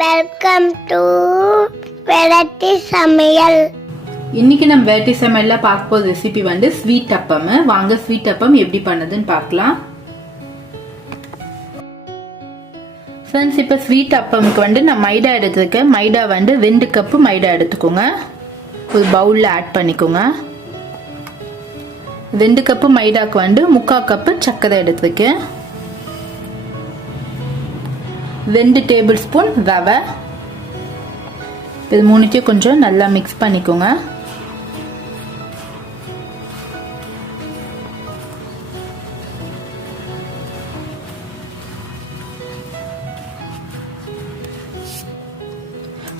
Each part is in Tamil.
வெல்கம் டு வெரைட்டி சமையல். இன்னைக்கு நம்ம வெரைட்டி சமையல்ல பார்க்க போற ரெசிபி வந்து ஸ்வீட் அப்பம். வாங்க ஸ்வீட் அப்பம் எப்படி பண்ணதுன்னு பார்க்கலாம். ஃப்ரெண்ட்ஸ், இப்போ ஸ்வீட் அப்பமுக்கு வந்து நான் மைதா எடுத்துருக்கேன். மைதா வந்து 2 கப்பு மைதா எடுத்துக்கோங்க. ஒரு பவுலில் ஆட் பண்ணிக்கோங்க. 2 கப்பு மைதாக்கு வந்து 3/4 கப்பு சர்க்கரை எடுத்துருக்கேன். 2 டேபிள் ஸ்பூன் ரவை. இது மூணுத்தையும் கொஞ்சம் நல்லா மிக்ஸ் பண்ணிக்கோங்க.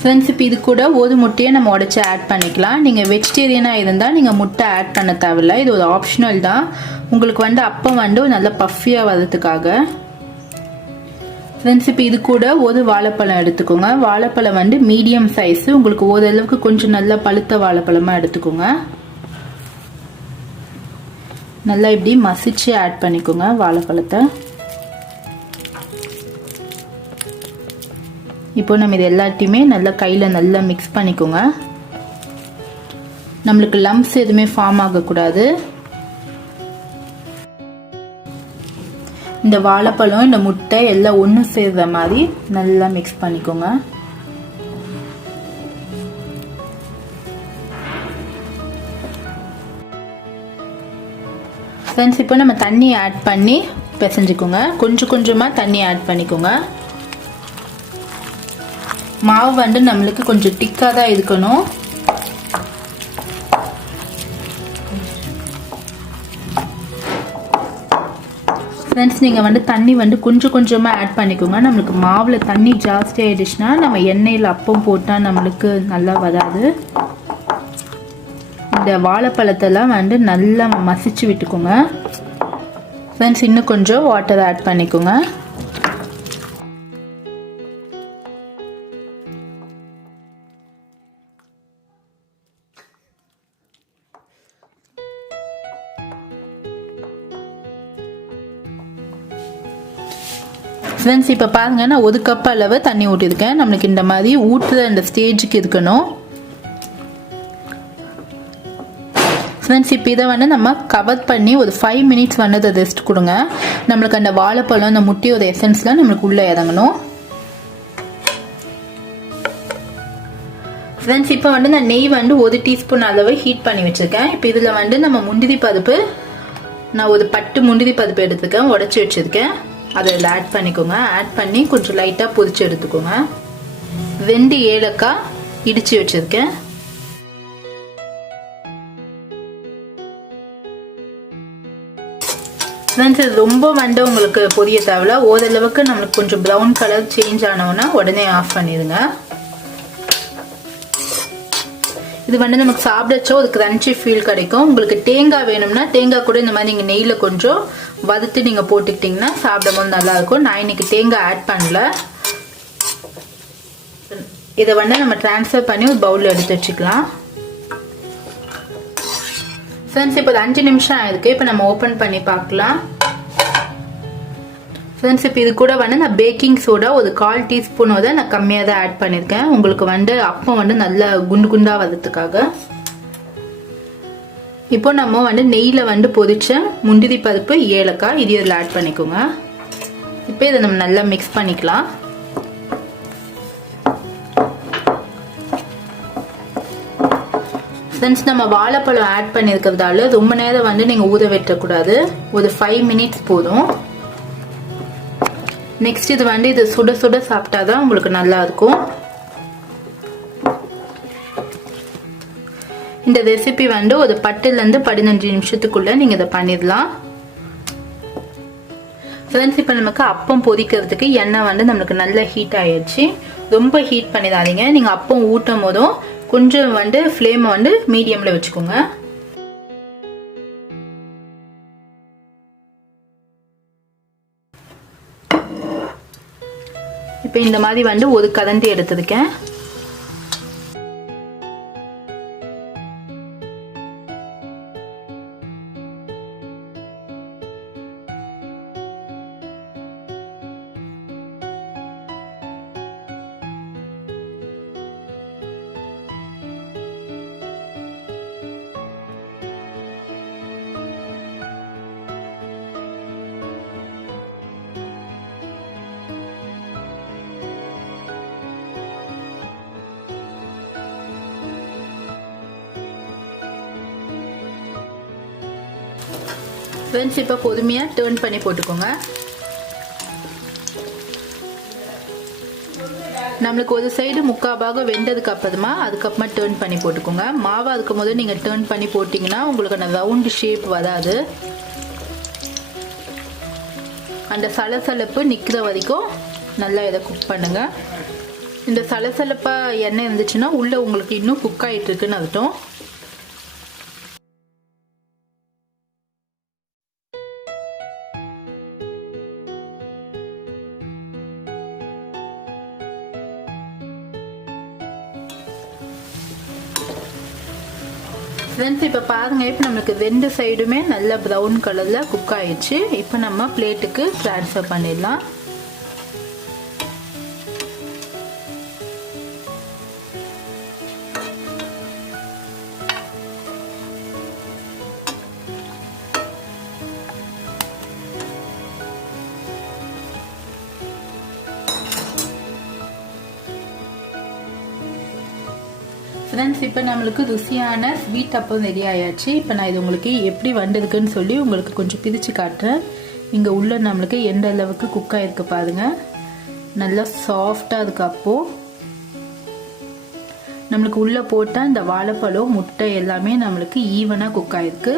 ஃப்ரெண்ட்ஸ், இப்போ இது கூட ஒரு முட்டையை நம்ம உடச்சி ஆட் பண்ணிக்கலாம். நீங்கள் வெஜிடேரியனாக இருந்தால் நீங்கள் முட்டை ஆட் பண்ண தேவையில்லை. இது ஒரு ஆப்ஷனல் தான். உங்களுக்கு வந்து அப்பம் வந்து நல்லா பஃபியாக வர்றதுக்காக. ஃப்ரெண்ட்ஸ், இப்போ இது கூட ஒரு வாழைப்பழம் எடுத்துக்கோங்க. வாழைப்பழம் வந்து மீடியம் சைஸ். உங்களுக்கு ஓரளவுக்கு கொஞ்சம் நல்லா பழுத்த வாழைப்பழமாக எடுத்துக்கோங்க. நல்லா இப்படி மசிச்சு ஆட் பண்ணிக்கோங்க வாழைப்பழத்தை. இப்போ நம்ம இது எல்லாத்தையுமே நல்லா கையில் நல்லா மிக்ஸ் பண்ணிக்கோங்க. நம்மளுக்கு லம்ப்ஸ் எதுவுமே ஃபார்ம் ஆகக்கூடாது. இந்த வாழைப்பழம் இந்த முட்டை எல்லாம் ஒன்று சேர்ற மாதிரி நல்லா மிக்ஸ் பண்ணிக்கோங்க. ஃப்ரெண்ட்ஸ், இப்போ நம்ம தண்ணி ஆட் பண்ணி பிசைஞ்சுக்கோங்க. கொஞ்சம் கொஞ்சமாக தண்ணி ஆட் பண்ணிக்கோங்க. மாவு வந்து நம்மளுக்கு கொஞ்சம் திக்காக தான் இருக்கணும். ஃப்ரெண்ட்ஸ், நீங்கள் வந்து தண்ணி வந்து கொஞ்சம் கொஞ்சமாக ஆட் பண்ணிக்கோங்க. நம்மளுக்கு மாவில் தண்ணி ஜாஸ்தி ஆகிடுச்சுன்னா நம்ம எண்ணெயில் அப்பம் போட்டால் நம்மளுக்கு நல்லா வராது. இந்த வாழைப்பழத்தெல்லாம் வந்து நல்லா மசிச்சு விட்டுக்கோங்க. ஃப்ரெண்ட்ஸ், இன்னும் கொஞ்சம் வாட்டர் ஆட் பண்ணிக்கோங்க. ஃப்ரெண்ட்ஸ், இப்போ பாருங்க, நான் 1 கப் அளவு தண்ணி ஊற்றிருக்கேன். நம்மளுக்கு இந்த மாதிரி ஊற்றுற அந்த ஸ்டேஜுக்கு இருக்கணும். ஃப்ரெண்ட்ஸ், இப்போ இதை வந்து நம்ம கவர் பண்ணி ஒரு 5 மினிட்ஸ் வந்து அதை ரெஸ்ட் கொடுங்க. நம்மளுக்கு அந்த வாழைப்பழம் அந்த முட்டையோட எசன்ஸ்லாம் நம்மளுக்கு உள்ளே இறங்கணும். ஃப்ரெண்ட்ஸ், இப்போ வந்து நான் நெய் வந்து 1 டீஸ்பூன் அளவு ஹீட் பண்ணி வச்சுருக்கேன். இப்போ இதில் வந்து நம்ம முந்திரி பருப்பு, நான் ஒரு 10 முந்திரி பருப்பு எடுத்துருக்கேன், உடச்சி வச்சுருக்கேன். அதை இதில் ஆட் பண்ணிக்கோங்க. ஆட் பண்ணி கொஞ்சம் லைட்டாக பொரிச்சு எடுத்துக்கோங்க. 2 ஏலக்காய் இடித்து வச்சுருக்கேன். ஃப்ரெண்ட்ஸ், இது ரொம்ப வந்து உங்களுக்கு பொரிய தேவையில்ல. ஓரளவுக்கு நம்மளுக்கு கொஞ்சம் ப்ரௌன் கலர் சேஞ்ச் ஆனோன்னா உடனே ஆஃப் பண்ணிடுங்க. இது வந்து நமக்கு சாப்பிடச்சோ ஒரு கிரன்ச்சி ஃபீல் கிடைக்கும். உங்களுக்கு தேங்காய் வேணும்னா தேங்காய் கூட இந்த மாதிரி நீங்கள் நெய்யில் கொஞ்சம் வறுத்து நீங்கள் போட்டுக்கிட்டிங்கன்னா சாப்பிடும் போது நல்லாயிருக்கும். நான் இன்னைக்கு தேங்காய் ஆட் பண்ணல. இதை வந்து நம்ம ட்ரான்ஸ்ஃபர் பண்ணி ஒரு பவுலில் எடுத்து வச்சுக்கலாம். ஃப்ரெண்ட்ஸ், இப்போ 5 நிமிஷம் ஆயிருக்கு. இப்போ நம்ம ஓப்பன் பண்ணி பார்க்கலாம். ஃப்ரெண்ட்ஸ், இப்போ இது கூட வந்து நான் பேக்கிங் சோடா ஒரு 1/4 டீஸ்பூனோட நான் கம்மியாக தான் ஆட் பண்ணியிருக்கேன். உங்களுக்கு வந்து அப்பம் வந்து நல்லா குண்டு குண்டாக வர்றதுக்காக. இப்போ நம்ம வந்து நெய்யில் வந்து பொரிச்ச முந்திரி பருப்பு, ஏலக்காய் இது இதில் ஆட் பண்ணிக்கோங்க. இப்போ இதை நம்ம நல்லா மிக்ஸ் பண்ணிக்கலாம். ஃப்ரெண்ட்ஸ், நம்ம வாழைப்பழம் ஆட் பண்ணியிருக்கிறதால ரொம்ப நேரம் வந்து நீங்கள் ஊற வெட்டக்கூடாது. ஒரு 5 மினிட்ஸ் போதும். நெக்ஸ்ட் இது வந்து இது சுட சுட சாப்பிட்டாதான் உங்களுக்கு நல்லா இருக்கும். இந்த ரெசிபி வந்து ஒரு 10லேருந்து 15 நிமிஷத்துக்குள்ள நீங்க இதை பண்ணிடலாம். ஃப்ரெண்ட்ஸ், இப்போ நமக்கு அப்பம் பொரிக்கிறதுக்கு எண்ணெய் வந்து நம்மளுக்கு நல்லா ஹீட் ஆயிடுச்சு. ரொம்ப ஹீட் பண்ணிடாதீங்க. நீங்க அப்பம் ஊட்டும் போதும் கொஞ்சம் வந்து ஃப்ளேமை வந்து மீடியம்ல வச்சுக்கோங்க. இப்போ இந்த மாதிரி வந்து ஒரு கரண்டி எடுத்துருக்கேன். ஃப்ரெண்ட்ஸ் இப்போ பொறுமையாக டர்ன் பண்ணி போட்டுக்கோங்க. நம்மளுக்கு ஒரு சைடு முக்கால் பாகம் வெந்ததுக்கு அதுக்கப்புறமா டர்ன் பண்ணி போட்டுக்கோங்க. மாவு அதுக்கும் போது நீங்கள் டர்ன் பண்ணி போட்டிங்கன்னா உங்களுக்கு அந்த ரவுண்டு ஷேப் வராது. அந்த சலசலப்பு நிற்கிற வரைக்கும் நல்லா இதை குக் பண்ணுங்க. இந்த சலசலப்பாக எண்ணெய் இருந்துச்சுன்னா உள்ளே உங்களுக்கு இன்னும் குக் ஆகிட்டு இருக்குன்னு அர்த்தம். ஃப்ரெண்ட்ஸ் இப்போ பாருங்கள், இப்போ நம்மளுக்கு 2 சைடுமே நல்ல ப்ரௌன் கலரில் குக் ஆயிடுச்சு. இப்போ நம்ம பிளேட்டுக்கு ட்ரான்ஸ்ஃபர் பண்ணிடலாம். ஃப்ரெண்ட்ஸ் இப்போ நம்மளுக்கு ருசியான ஸ்வீட் அப்பம் ரெடி ஆயாச்சு. இப்போ நான் இது உங்களுக்கு எப்படி வந்திருக்குன்னு சொல்லி உங்களுக்கு கொஞ்சம் பிரித்து காட்டுறேன். இங்கே உள்ள நம்மளுக்கு எந்த அளவுக்கு குக் ஆகிருக்கு பாருங்கள். நல்லா சாஃப்டாக இருக்கு. அப்போது நம்மளுக்கு உள்ளே போட்டால் இந்த வாழைப்பழம் முட்டை எல்லாமே நம்மளுக்கு ஈவனாக குக் ஆகிருக்கு.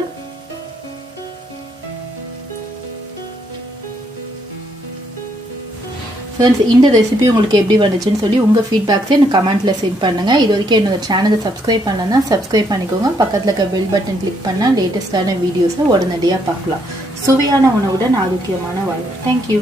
ஃப்ரெண்ட்ஸ் இந்த ரெசிபி உங்களுக்கு எப்படி வந்துச்சுன்னு சொல்லி உங்கள் ஃபீட்பேக்ஸை எனக்கு கமெண்ட்டில் சென்ட் பண்ணுங்கள். இது வரைக்கும் என்னோட சேனலை சப்ஸ்கிரைப் பண்ணலன்னா சப்ஸ்கிரைப் பண்ணிக்கோங்க. பக்கத்தில் இருக்க பெல் பட்டன் கிளிக் பண்ணால் லேட்டஸ்டான வீடியோஸை உடனடியாக பார்க்கலாம். சுவையான உணவுடன் ஆரோக்கியமான வாழ்வு. தேங்க்யூ.